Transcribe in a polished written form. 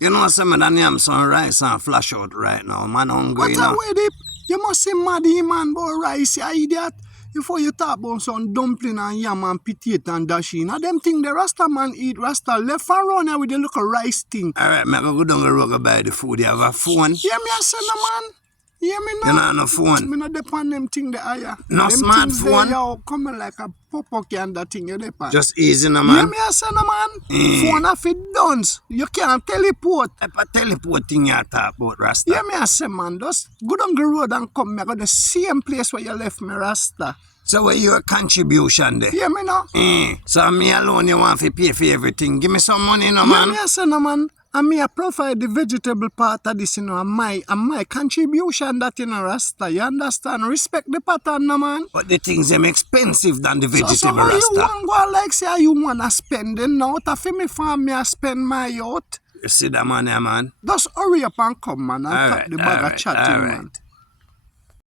You know, some of the name some rice and flash out right now. Man hungry, What you know. a way, Dip. You must say maddy man about rice, you idiot. Before you talk about some dumpling and yam and potato and dashi. Now them thing the Rasta man eat Rasta left and round here with the little rice thing. Alright, me go down the road go buy the food. You have a phone? Yeah, me I say no man. Yeah, me no. You know no phone? Me no depend them thing the higher. No them smartphone? Things they yo coming like a pop-up and that thing you depend. Just easy, no Yeah, man. me I say no man. Phone off it done. You can't teleport. Type of teleport thing you talk about, Rasta. Yeah, me I say man. Just go down the road and come. Me go the same place where you left me Rasta. So what your contribution there? Yeah, me no. So me alone you want to pay for everything. Give me some money, no Yeah, man. me I say no man. And me I provide the vegetable part of this, you know, and my contribution that, you know, Rasta. You understand? Respect the pattern, no man. But the things them expensive than the So vegetable, how you Rasta. want go like say you wanna spend the note of me farm me I spend my out. You see that man there, man? Just hurry up and come man and All cut right, the bag all of right, chatting all right. man.